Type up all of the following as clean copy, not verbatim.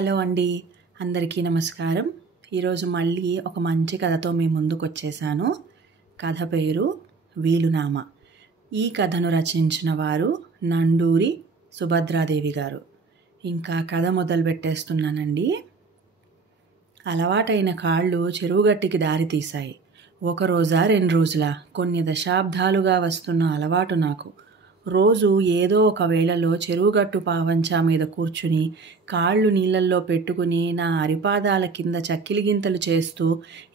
Hello అండి, అందరికీ నమస్కారం. ఈరోజు మళ్ళీ ఒక మంచి కథతో మీ ముందుకు వచ్చేసాను. కథ పేరు వీలునామా. ఈ కథను రచించిన వారు నండూరి సుభద్రాదేవి గారు. ఇంకా కథ మొదలు పెట్టేస్తున్నానండి. అలవాటైన కాళ్ళు చెరువుగట్టికి దారి తీశాయి. ఒక రోజా 2 రోజులా, కొన్ని దశాబ్దాలుగా వస్తున్న అలవాటు నాకు. రోజు ఏదో ఒక వేళలో చెరువుగట్టు పావంచా మీద కూర్చుని కాళ్ళు నీళ్ళల్లో పెట్టుకుని నా అరిపాదాల కింద చక్కిలిగింతలు చేస్తూ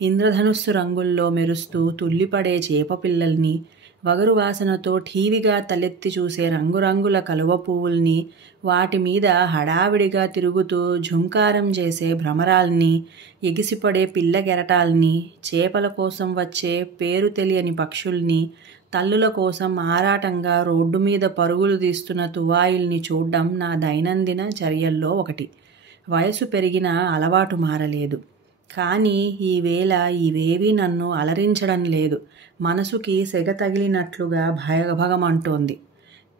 ఇంద్రధనుస్సు రంగుల్లో మెరుస్తూ తుల్లిపడే చేపపిల్లల్ని, వగరు వాసనతో ఠీవిగా తలెత్తి చూసే రంగురంగుల కలువ పువ్వుల్ని, వాటి మీద హడావిడిగా తిరుగుతూ ఝుంకారం చేసే భ్రమరాల్ని, ఎగిసిపడే పిల్లగెరటాల్ని, చేపల కోసం వచ్చే పేరు తెలియని పక్షుల్ని, తల్లుల కోసం ఆరాటంగా రోడ్డు మీద పరుగులు తీస్తున్న తువాయిల్ని చూడ్డం నా దైనందిన చర్యల్లో ఒకటి. వయసు పెరిగినా అలవాటు మారలేదు. కానీ ఈవేళ ఇవేవీ నన్ను అలరించడం లేదు. మనసుకి సెగ తగిలినట్లుగా భగభగమంటోంది.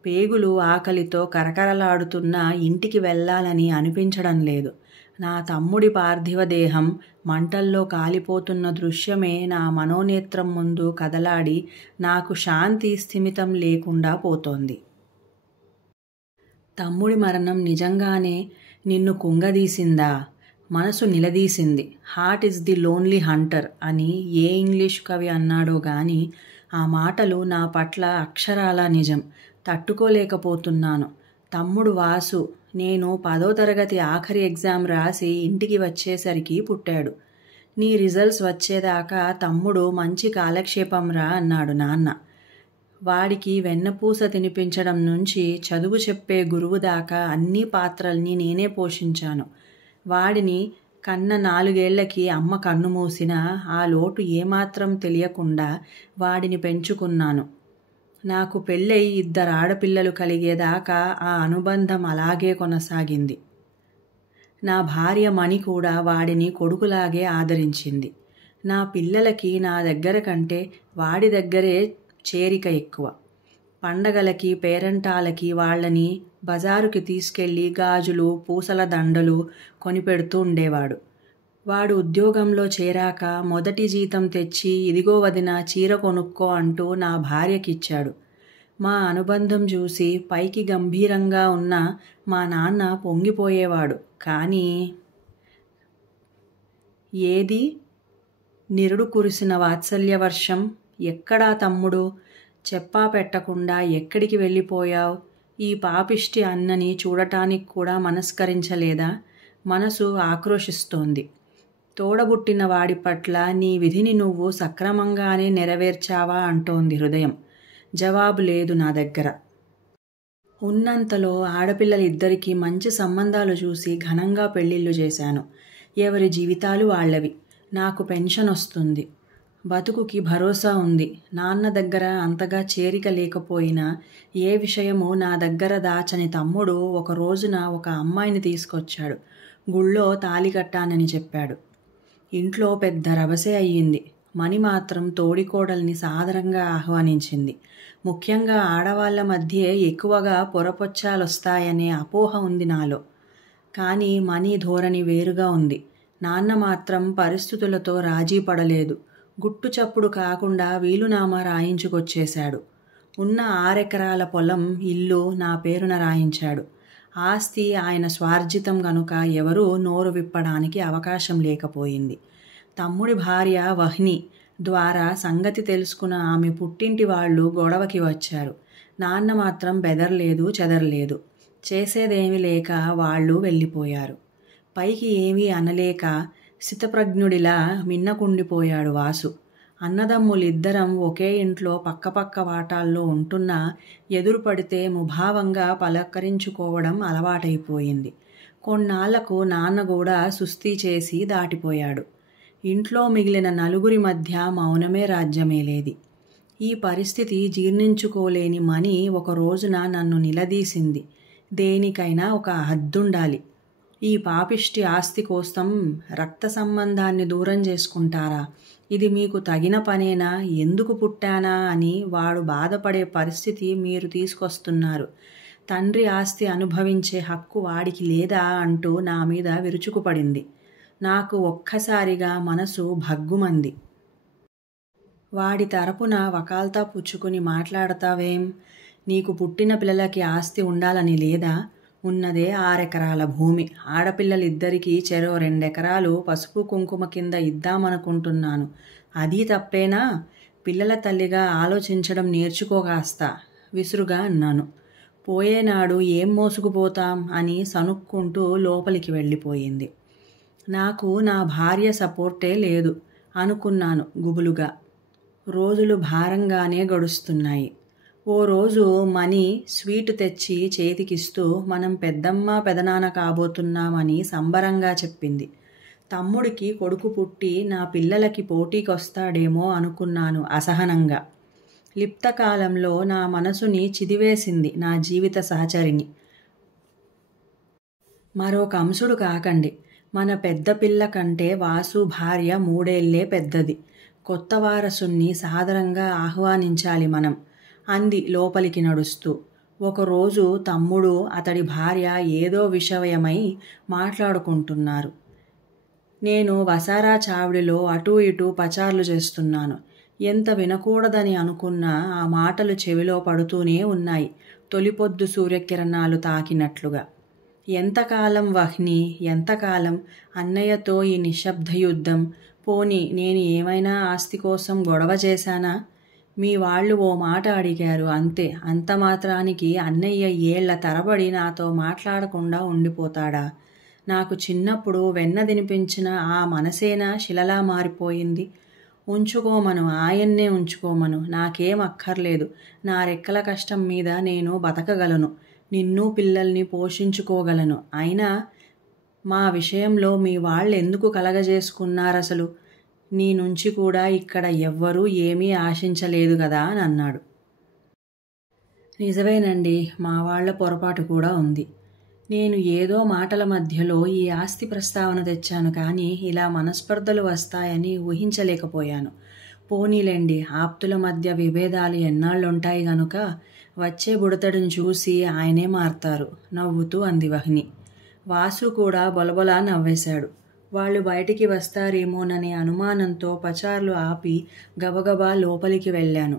పేగులు ఆకలితో కరకరలాడుతున్నా ఇంటికి వెళ్ళాలని అనిపించడం లేదు. నా తమ్ముడి పార్థివ దేహం మంటల్లో కాలిపోతున్న దృశ్యమే నా మనోనేత్రం ముందు కదలాడి నాకు శాంతి స్థిమితం లేకుండా పోతోంది. తమ్ముడి మరణం నిజంగానే నిన్ను కుంగదీసిందా? మనసు నిలదీసింది. Heart is the lonely hunter అని ఏ ఇంగ్లీష్ కవి అన్నాడో గాని ఆ మాటలు నా పట్ల అక్షరాలా నిజం. తట్టుకోలేకపోతున్నాను. తమ్ముడు వాసు నేను 10వ తరగతి ఆఖరి ఎగ్జామ్ రాసి ఇంటికి వచ్చేసరికి పుట్టాడు. నీ రిజల్ట్స్ వచ్చేదాకా తమ్ముడు మంచి కాలక్షేపం రా అన్నాడు నాన్న. వాడికి వెన్నపూస తినిపించడం నుంచి చదువు చెప్పే గురువు దాకా అన్ని పాత్రల్ని నేనే పోషించాను. వాడిని కన్న 4 ఏళ్లకి అమ్మ కన్ను మూసినా ఆ లోటు ఏమాత్రం తెలియకుండా వాడిని పెంచుకున్నాను. నాకు పెళ్ళై 2 ఆడపిల్లలు కలిగేదాకా ఆ అనుబంధం అలాగే కొనసాగింది. నా భార్య మణి కూడా వాడిని కొడుకులాగే ఆదరించింది. నా పిల్లలకి నా దగ్గర కంటే వాడి దగ్గరే చేరిక ఎక్కువ. పండగలకి పేరంటాలకి వాళ్ళని బజారుకి తీసుకెళ్ళి గాజులు పూసల దండలు కొనిపెడుతూ ఉండేవాడు. వాడు ఉద్యోగంలో చేరాక మొదటి జీతం తెచ్చి ఇదిగో వదిన చీర కొనుక్కో అంటూ నా భార్యకిచ్చాడు. మా అనుబంధం చూసి పైకి గంభీరంగా ఉన్న మా నాన్న పొంగిపోయేవాడు. కానీ ఏది నిరుడు కురిసిన వాత్సల్య వర్షం? ఎక్కడా తమ్ముడు? చెప్పా పెట్టకుండా ఎక్కడికి వెళ్ళిపోయావు? ఈ పాపిష్టి అన్నని చూడటానికి కూడా మనస్కరించలేదా? మనసు ఆక్రోశిస్తోంది. తోడబుట్టిన వాడి పట్ల నీ విధిని నువ్వు సక్రమంగానే నెరవేర్చావా అంటోంది హృదయం. జవాబు లేదు నా దగ్గర. ఉన్నంతలో ఆడపిల్లలిద్దరికీ మంచి సంబంధాలు చూసి ఘనంగా పెళ్లిళ్ళు చేశాను. ఎవరి జీవితాలు వాళ్ళవి. నాకు పెన్షన్ వస్తుంది. బతుకుకి భరోసా ఉంది. నాన్న దగ్గర అంతగా చేరిక లేకపోయినా ఏ విషయమూ నా దగ్గర దాచని తమ్ముడు ఒక రోజున ఒక అమ్మాయిని తీసుకొచ్చాడు. గుళ్ళో తాళి కట్టానని చెప్పాడు. ఇంట్లో పెద్ద రభసే అయ్యింది. మణి మాత్రం తోడికోడల్ని సాదరంగా ఆహ్వానించింది. ముఖ్యంగా ఆడవాళ్ల మధ్య ఎక్కువగా పొరపొచ్చాలొస్తాయనే అపోహ ఉంది నాలో. కానీ మణి ధోరణి వేరుగా ఉంది. నాన్న మాత్రం పరిస్థితులతో రాజీ పడలేదు. గుట్టు చప్పుడు కాకుండా వీలునామా రాయించుకొచ్చేశాడు. ఉన్న 6 ఎకరాల పొలం, ఇల్లు నా పేరున రాయించాడు. ఆస్తి ఆయన స్వార్జితం గనుక ఎవరూ నోరు విప్పడానికి అవకాశం లేకపోయింది. తమ్ముడి భార్య వహ్ని ద్వారా సంగతి తెలుసుకున్న ఆమె పుట్టింటి వాళ్ళు గొడవకి వచ్చారు. నాన్న మాత్రం బెదర్లేదు చెదర్లేదు. చేసేదేమీ లేక వాళ్ళు వెళ్ళిపోయారు. పైకి ఏమీ అనలేక స్థితప్రజ్ఞుడిలా మిన్నకుండిపోయాడు వాసు. అన్నదమ్ములిద్దరం ఒకే ఇంట్లో పక్కపక్క వాటాల్లో ఉంటున్నా ఎదురుపడితే ముభావంగా పలకరించుకోవడం అలవాటైపోయింది. కొన్నాళ్లకు నాన్న కూడా సుస్థి చేసి దాటిపోయాడు. ఇంట్లో మిగిలిన నలుగురి మధ్య మౌనమే రాజ్యమేలేది. ఈ పరిస్థితి జీర్ణించుకోలేని మణి ఒక రోజున నన్ను నిలదీసింది. దేనికైనా ఒక హద్దుండాలి. ఈ పాపిష్టి ఆస్తి కోసం రక్త సంబంధాన్ని దూరం చేసుకుంటారా? ఇది మీకు తగిన పనేనా? ఎందుకు పుట్టానా అని వాడు బాధపడే పరిస్థితి మీరు తీసుకొస్తున్నారు. తండ్రి ఆస్తి అనుభవించే హక్కు వాడికి లేదా అంటూ నా మీద విరుచుకుపడింది. నాకు ఒక్కసారిగా మనసు భగ్గుమంది. వాడి తరపున వకాల్తా పుచ్చుకుని మాట్లాడతావేం? నీకు పుట్టిన పిల్లలకి ఆస్తి ఉండాలని లేదా? ఉన్నదే 6 ఎకరాల భూమి. ఆడపిల్లలిద్దరికీ చెరో 2 ఎకరాలు పసుపు కుంకుమ కింద ఇద్దామనుకుంటున్నాను. అదీ తప్పేనా? పిల్లల తల్లిగా ఆలోచించడం నేర్చుకోగాస్త విసురుగా అన్నాను. పోయేనాడు ఏం మోసుకుపోతాం అని సనుక్కుంటూ లోపలికి వెళ్ళిపోయింది. నాకు నా భార్య సపోర్టే లేదు అనుకున్నాను గుబులుగా. రోజులు భారంగానే గడుస్తున్నాయి. ఓ రోజు మణి స్వీటు తెచ్చి చేతికిస్తూ మనం పెద్దమ్మ పెదనాన్న కాబోతున్నామని సంబరంగా చెప్పింది. తమ్ముడికి కొడుకు పుట్టి నా పిల్లలకి పోటీకొస్తాడేమో అనుకున్నాను అసహనంగా. లిప్తకాలంలో నా మనసుని చిదివేసింది నా జీవిత సహచరిని. మరో కంసుడు కాకండి. మన పెద్ద పిల్ల కంటే వాసు భార్య 3 ఏళ్లే పెద్దది. కొత్త వారసుణ్ణి సాదరంగా ఆహ్వానించాలి మనం అంది లోపలికి నడుస్తూ. ఒకరోజు తమ్ముడు అతడి భార్య ఏదో విషయమై మాట్లాడుకుంటున్నారు. నేను వసారా చావిడిలో అటూ ఇటూ పచార్లు చేస్తున్నాను. ఎంత వినకూడదని అనుకున్నా ఆ మాటలు చెవిలో పడుతూనే ఉన్నాయి, తొలిపొద్దు సూర్యకిరణాలు తాకినట్లుగా. ఎంతకాలం వహ్ని, ఎంతకాలం అన్నయ్యతో ఈ నిశ్శబ్ద యుద్ధం? పోనీ నేను ఏమైనా ఆస్తి కోసం గొడవ చేశానా? మీ వాళ్ళు ఓ మాట అడిగారు అంతే. అంత మాత్రానికి అన్నయ్య ఏళ్ల తరబడి నాతో మాట్లాడకుండా ఉండిపోతాడా? నాకు చిన్నప్పుడు వెన్న తినిపించిన ఆ మనసేనా శిలలా మారిపోయింది. ఉంచుకోమను, ఆయన్నే ఉంచుకోమను. నాకేం అక్కర్లేదు. నా రెక్కల కష్టం మీద నేను బతకగలను. నిన్ను పిల్లల్ని పోషించుకోగలను. అయినా మా విషయంలో మీ వాళ్ళు ఎందుకు కలగజేసుకున్నారసలు? నీ నుంచి కూడా ఇక్కడ ఎవ్వరూ ఏమీ ఆశించలేదు కదా అని అన్నాడు. నిజమేనండి, మా వాళ్ళ పొరపాటు కూడా ఉంది. నేను ఏదో మాటల మధ్యలో ఈ ఆస్తి ప్రస్తావన తెచ్చాను, కానీ ఇలా మనస్పర్ధలు వస్తాయని ఊహించలేకపోయాను. పోనీలేండి, ఆప్తుల మధ్య విభేదాలు ఎన్నాళ్ళుంటాయి గనుక వచ్చే బుడతడిని చూసి ఆయనే మారతారు నవ్వుతూ అంది వహ్ని. వాసు కూడా బొలబొలా నవ్వేశాడు. వాళ్ళు బయటికి వస్తారేమోననే అనుమానంతో పచార్లు ఆపి గబగబా లోపలికి వెళ్ళాను.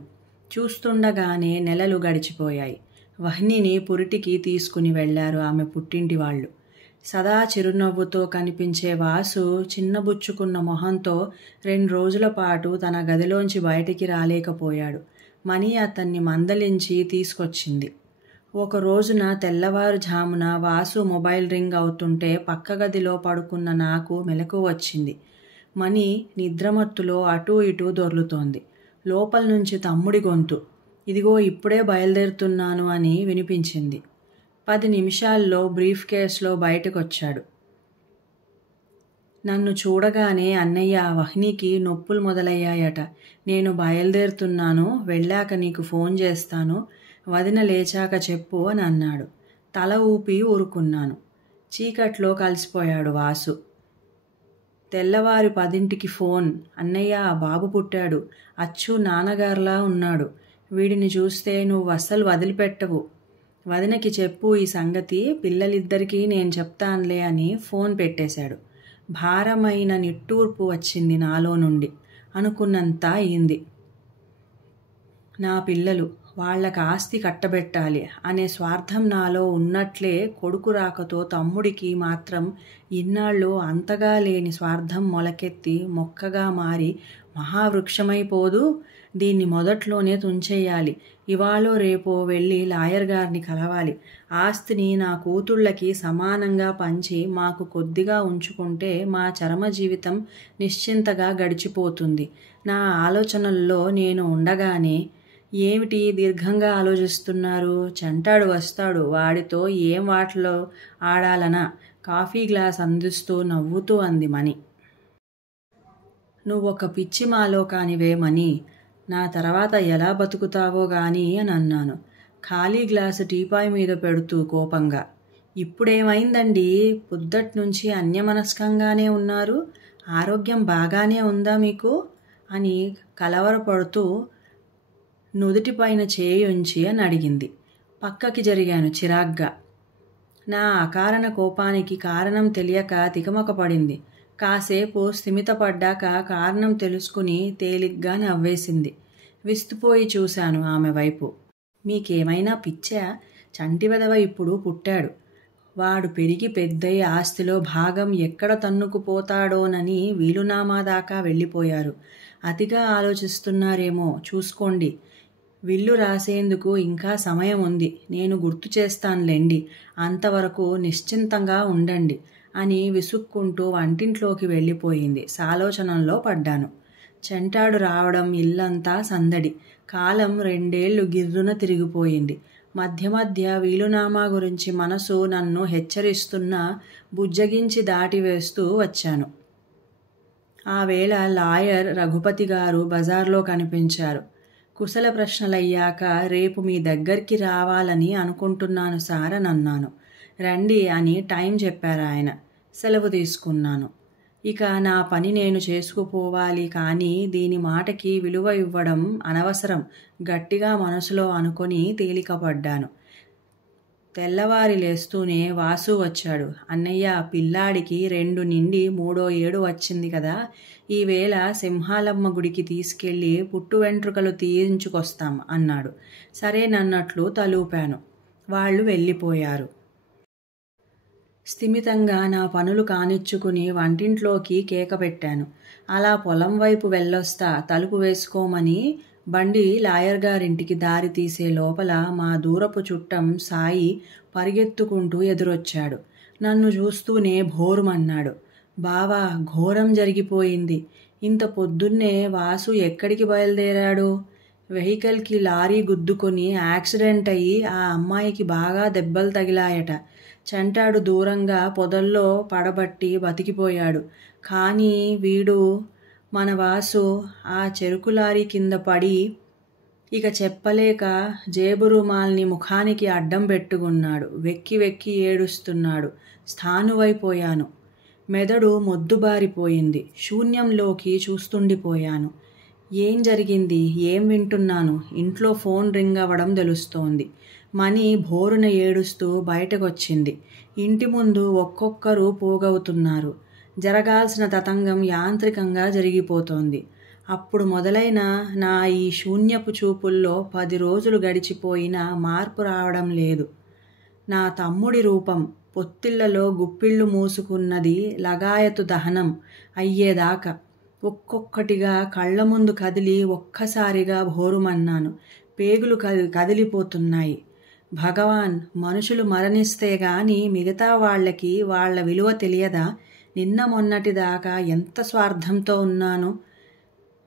చూస్తుండగానే నెలలు గడిచిపోయాయి. వహ్నిని పురిటికి తీసుకుని వెళ్లారు ఆమె పుట్టింటి వాళ్ళు. సదా చిరునవ్వుతో కనిపించే వాసు చిన్నబుచ్చుకున్న మొహంతో 2 రోజుల పాటు తన గదిలోంచి బయటికి రాలేకపోయాడు. మణి అతన్ని మందలించి తీసుకొచ్చింది. ఒక రోజున తెల్లవారుజామున వాసు మొబైల్ రింగ్ అవుతుంటే పక్క గదిలో పడుకున్న నాకు మెలకువ వచ్చింది. మణి నిద్రమత్తులో అటూ ఇటూ దొర్లుతోంది. లోపల నుంచి తమ్ముడి గొంతు, ఇదిగో ఇప్పుడే బయలుదేరుతున్నాను అని వినిపించింది. 10 నిమిషాల్లో బ్రీఫ్ కేసులో బయటకొచ్చాడు. నన్ను చూడగానే అన్నయ్య, వహ్నికి నొప్పులు మొదలయ్యాయట. నేను బయలుదేరుతున్నాను, వెళ్ళాక నీకు ఫోన్ చేస్తాను. వదిన లేచాక చెప్పు అని అన్నాడు. తల ఊపి ఊరుకున్నాను. చీకట్లో కలిసిపోయాడు వాసు. తెల్లవారి 10ంటికి ఫోన్. అన్నయ్య, బాబు పుట్టాడు. అచ్చు నాన్నగారులా ఉన్నాడు. వీడిని చూస్తే నువ్వు అస్సలు వదిలిపెట్టవు. వదినకి చెప్పు ఈ సంగతి, పిల్లలిద్దరికీ నేను చెప్తానులే అని ఫోన్ పెట్టేశాడు. భారమైన నిట్టూర్పు వచ్చింది నాలో నుండి. అనుకున్నంత అయింది. నా పిల్లలు, వాళ్లకు ఆస్తి కట్టబెట్టాలి అనే స్వార్థం నాలో ఉన్నట్లే కొడుకు రాకతో తమ్ముడికి మాత్రం ఇన్నాళ్ళు అంతగా లేని స్వార్థం మొలకెత్తి మొక్కగా మారి మహావృక్షమైపోదు. దీన్ని మొదట్లోనే తుంచేయాలి. ఇవాళో రేపో వెళ్ళి లాయర్ గారిని కలవాలి. ఆస్తిని నా కూతుళ్ళకి సమానంగా పంచి మాకు కొద్దిగా ఉంచుకుంటే మా చరమ జీవితం నిశ్చింతగా గడిచిపోతుంది. నా ఆలోచనల్లో నేను ఉండగానే, ఏమిటి దీర్ఘంగా ఆలోచిస్తున్నారు? చంటాడు వస్తాడు, వాడితో ఏం వాటిలో ఆడాలనా? కాఫీ గ్లాస్ అందిస్తూ నవ్వుతూ అంది మణి. నువ్వొక పిచ్చి మాలోకానివే మణి. నా తర్వాత ఎలా బతుకుతావో గాని అని అన్నాను, ఖాళీ గ్లాసు టీపాయ్ మీద పెడుతూ కోపంగా. ఇప్పుడేమైందండి? పొద్దట్నుంచి అన్యమనస్కంగానే ఉన్నారు. ఆరోగ్యం బాగానే ఉందా మీకు అని కలవరపడుతూ నుదుటిపైన చేయి ఉంచి అని అడిగింది. పక్కకి జరిగాను చిరాగ్గా. నా అకారణ కోపానికి కారణం తెలియక తికమక పడింది. కాసేపు స్థిమితపడ్డాక కారణం తెలుసుకుని తేలిగ్గా నవ్వేసింది. విస్తుపోయి చూశాను ఆమె వైపు. మీకేమైనా పిచ్చా? చంటి వెధవ ఇప్పుడు పుట్టాడు. వాడు పెరిగి పెద్దయి ఆస్తిలో భాగం ఎక్కడ తన్నుకుపోతాడోనని వీలునామా దాకా వెళ్ళిపోయారు. అతిగా ఆలోచిస్తున్నారేమో చూసుకోండి. విల్లు రాసేందుకు ఇంకా సమయం ఉంది. నేను గుర్తు చేస్తానులేండి. అంతవరకు నిశ్చింతంగా ఉండండి అని విసుక్కుంటూ వంటింట్లోకి వెళ్ళిపోయింది. సాలోచనల్లో పడ్డాను. చెంటాడు రావడం ఇల్లంతా సందడి. కాలం 2 ఏళ్లు గిర్రున తిరిగిపోయింది. మధ్య మధ్య వీలునామా గురించి మనసు నన్ను హెచ్చరిస్తున్నా బుజ్జగించి దాటివేస్తూ వచ్చాను. ఆ వేళ లాయర్ రఘుపతి గారు బజార్లో కనిపించారు. కుశల ప్రశ్నలయ్యాక రేపు మీ దగ్గరికి రావాలని అనుకుంటున్నాను సార్ అని అన్నాను. రండి అని టైం చెప్పారు ఆయన. సెలవు తీసుకున్నాను. ఇక నా పని నేను చేసుకుపోవాలి, కానీ దీని మాటకి విలువ ఇవ్వడం అనవసరం గట్టిగా మనసులో అనుకొని తేలికపడ్డాను. తెల్లవారి లేస్తూనే వాసు వచ్చాడు. అన్నయ్య, పిల్లాడికి 2 నిండి 3వ ఏడు వచ్చింది కదా, ఈవేళ సింహాలమ్మ గుడికి తీసుకెళ్ళి పుట్టు వెంట్రుకలు తీయించుకొస్తాం అన్నాడు. సరేనన్నట్లు తలూపాను. వాళ్ళు వెళ్ళిపోయారు. స్థిమితంగా నా పనులు కానిచ్చుకుని వంటింట్లోకి కేక పెట్టాను. అలా పొలం వైపు వెళ్ళొస్తా, తలుపు వేసుకోమని బండి లాయర్ గారింటికి దారి తీసే లోపల మా దూరపు చుట్టం సాయి పరిగెత్తుకుంటూ ఎదురొచ్చాడు. నన్ను చూస్తూనే భోరుమన్నాడు. బావా, ఘోరం జరిగిపోయింది. ఇంత పొద్దున్నే వాసు ఎక్కడికి బయలుదేరాడు? వెహికల్కి లారీ గుద్దుకొని యాక్సిడెంట్ అయ్యి ఆ అమ్మాయికి బాగా దెబ్బలు తగిలాయట. చంటాడు దూరంగా పొదల్లో పడబట్టి బతికిపోయాడు. కానీ వీడు, మన వాసు, ఆ చెరుకు లారీ కింద పడి ఇక చెప్పలేక జేబు రుమాల్ని ముఖానికి అడ్డం పెట్టుకున్నాడు. వెక్కి వెక్కి ఏడుస్తున్నాడు. స్థానువైపోయాను. మెదడు మొద్దుబారిపోయింది. శూన్యంలోకి చూస్తుండిపోయాను. ఏం జరిగింది? ఏం వింటున్నాను? ఇంట్లో ఫోన్ రింగ్ అవ్వడం తెలుస్తోంది. మణి భోరున ఏడుస్తూ బయటకొచ్చింది. ఇంటి ముందు ఒక్కొక్కరు పోగవుతున్నారు. జరగాల్సిన తతంగం యాంత్రికంగా జరిగిపోతోంది. అప్పుడు మొదలైన నా ఈ శూన్యపు చూపుల్లో 10 రోజులు గడిచిపోయినా మార్పు రావడం లేదు. నా తమ్ముడి రూపం పొత్తిళ్లలో గుప్పిళ్ళు మూసుకున్నది లగాయతు దహనం అయ్యేదాకా ఒక్కొక్కటిగా కళ్ళ ముందు కదిలి ఒక్కసారిగా భోరుమన్నాను. పేగులు కదిలిపోతున్నాయి. భగవాన్, మనుషులు మరణిస్తే గాని మిగతా వాళ్ళకి వాళ్ళ విలువ తెలియదా? నిన్న మొన్నటిదాకా ఎంత స్వార్థంతో ఉన్నాను.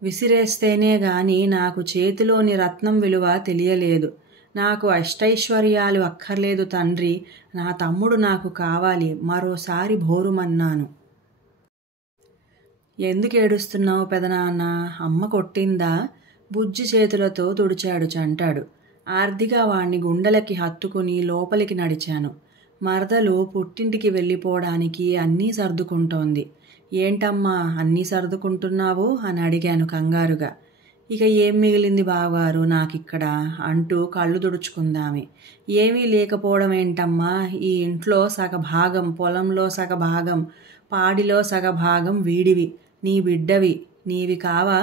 విసిరేస్తేనే గాని నాకు చేతిలోని రత్నం విలువ తెలియలేదు. నాకు అష్టైశ్వర్యాలు అక్కర్లేదు తండ్రి, నా తమ్ముడు నాకు కావాలి. మరోసారి భోరుమన్నాను. ఎందుకు ఏడుస్తున్నావు పెదనాన్న? అమ్మ కొట్టిందా? బుజ్జి చేతులతో తుడిచాడు చంటాడు. ఆర్దిగా వాణ్ణి గుండెలకి హత్తుకుని లోపలికి నడిచాను. మరదలు పుట్టింటికి వెళ్ళిపోవడానికి అన్నీ సర్దుకుంటోంది. ఏంటమ్మా అన్నీ సర్దుకుంటున్నావు అని అడిగాను కంగారుగా. ఇక ఏం మిగిలింది బావగారు నాకిక్కడ అంటూ కళ్ళు తుడుచుకుందామే. ఏమీ లేకపోవడం ఏంటమ్మా? ఈ ఇంట్లో సగభాగం, పొలంలో సగభాగం, పాడిలో సగభాగం వీడివి, నీ బిడ్డవి, నీవి కావా?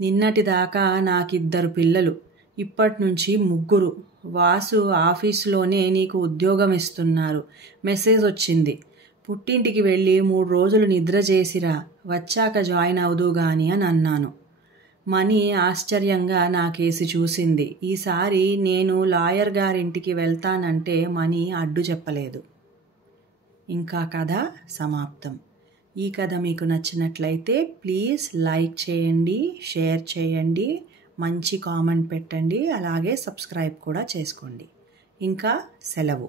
నిన్నటిదాకా నాకిద్దరు పిల్లలు, ఇప్పట్నుంచి 3. వాసు ఆఫీసులోనే నీకు ఉద్యోగం ఇస్తున్నారు. మెసేజ్ వచ్చింది. పుట్టింటికి వెళ్ళి 3 రోజులు నిద్ర చేసిరా, వచ్చాక జాయిన్ అవుదు గాని అని అన్నాను. మణి ఆశ్చర్యంగా నాకేసి చూసింది. ఈసారి నేను లాయర్ గారింటికి వెళ్తానంటే మణి అడ్డు చెప్పలేదు. ఇంకా కథ సమాప్తం. ఈ కథ మీకు నచ్చినట్లయితే ప్లీజ్ లైక్ చేయండి, షేర్ చేయండి, మంచి కామెంట్ పెట్టండి, అలాగే సబ్స్క్రైబ్ కూడా చేసుకోండి. ఇంకా సెలవు.